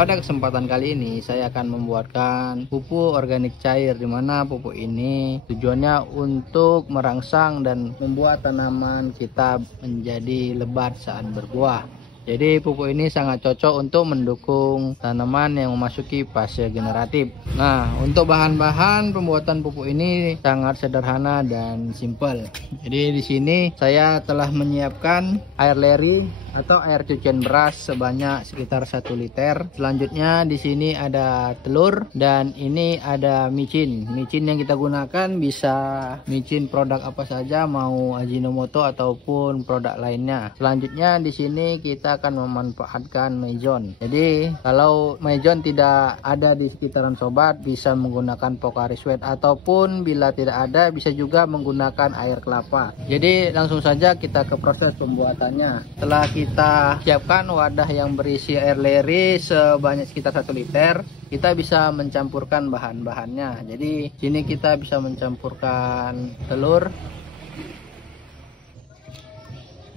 Pada kesempatan kali ini saya akan membuatkan pupuk organik cair, di mana pupuk ini tujuannya untuk merangsang dan membuat tanaman kita menjadi lebat saat berbuah. Jadi pupuk ini sangat cocok untuk mendukung tanaman yang memasuki fase generatif. Nah, untuk bahan-bahan pembuatan pupuk ini sangat sederhana dan simpel. Jadi di sini saya telah menyiapkan air leri atau air cucian beras sebanyak sekitar 1 liter. Selanjutnya di sini ada telur dan ini ada micin. Micin yang kita gunakan bisa micin produk apa saja, mau Ajinomoto ataupun produk lainnya. Selanjutnya di sini kita akan memanfaatkan Maison. Jadi kalau Maison tidak ada di sekitaran sobat, bisa menggunakan Pocari Sweat, ataupun bila tidak ada bisa juga menggunakan air kelapa. Jadi langsung saja kita ke proses pembuatannya. Setelah kita siapkan wadah yang berisi air leri sebanyak sekitar 1 liter, kita bisa mencampurkan bahan-bahannya. Jadi sini kita bisa mencampurkan telur.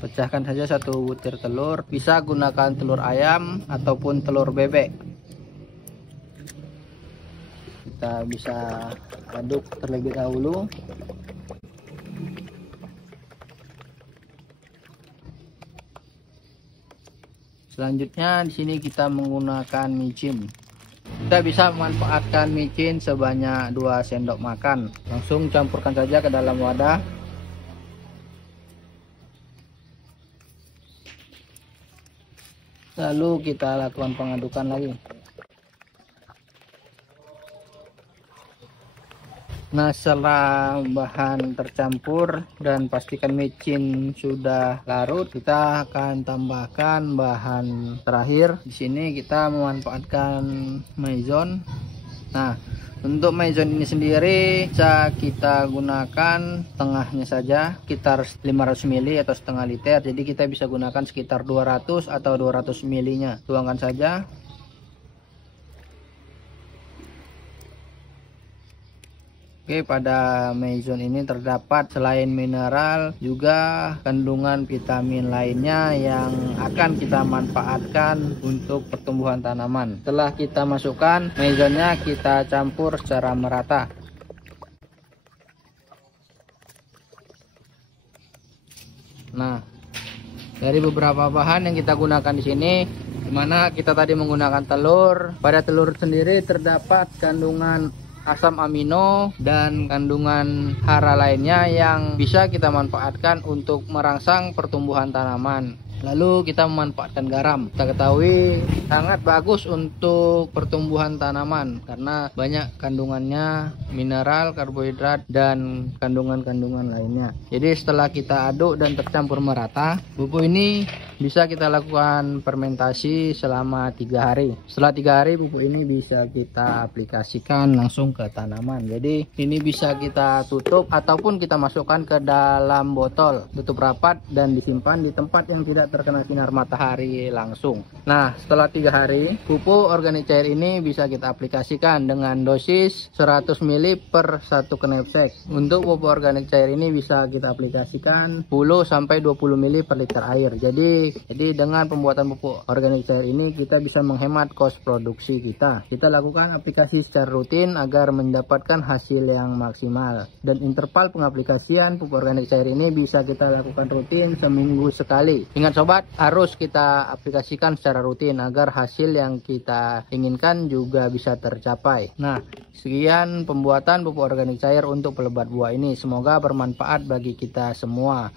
Pecahkan saja 1 butir telur, bisa gunakan telur ayam ataupun telur bebek. Kita bisa aduk terlebih dahulu. Selanjutnya di sini kita menggunakan micin. Kita bisa memanfaatkan micin sebanyak 2 sendok makan. Langsung campurkan saja ke dalam wadah. Lalu kita lakukan pengadukan lagi. Nah, setelah bahan tercampur dan pastikan micin sudah larut, kita akan tambahkan bahan terakhir. Di sini kita memanfaatkan Maison. Nah, untuk Maison ini sendiri bisa kita gunakan setengahnya saja, sekitar 500 ml atau setengah liter. Jadi kita bisa gunakan sekitar 200 atau 200 ml nya. Tuangkan saja. Oke, pada Maison ini terdapat selain mineral juga kandungan vitamin lainnya yang akan kita manfaatkan untuk pertumbuhan tanaman. Setelah kita masukkan Maisonnya, kita campur secara merata. Nah, dari beberapa bahan yang kita gunakan di sini, dimana kita tadi menggunakan telur. Pada telur sendiri terdapat kandungan asam amino dan kandungan hara lainnya yang bisa kita manfaatkan untuk merangsang pertumbuhan tanaman. Lalu kita memanfaatkan garam. Kita ketahui sangat bagus untuk pertumbuhan tanaman karena banyak kandungannya mineral, karbohidrat, dan kandungan-kandungan lainnya. Jadi setelah kita aduk dan tercampur merata, pupuk ini bisa kita lakukan fermentasi selama 3 hari. Setelah 3 hari pupuk ini bisa kita aplikasikan langsung ke tanaman. Jadi ini bisa kita tutup ataupun kita masukkan ke dalam botol, tutup rapat dan disimpan di tempat yang tidak terkena sinar matahari langsung. Nah, setelah 3 hari, pupuk organik cair ini bisa kita aplikasikan dengan dosis 100 ml per 1 knapsack. Untuk pupuk organik cair ini bisa kita aplikasikan 10 sampai 20 ml per liter air. Jadi dengan pembuatan pupuk organik cair ini kita bisa menghemat kos produksi kita. Kita lakukan aplikasi secara rutin agar mendapatkan hasil yang maksimal. Dan interval pengaplikasian pupuk organik cair ini bisa kita lakukan rutin seminggu sekali. Ingat sobat, harus kita aplikasikan secara rutin agar hasil yang kita inginkan juga bisa tercapai. Nah, sekian pembuatan pupuk organik cair untuk pelebat buah ini. Semoga bermanfaat bagi kita semua.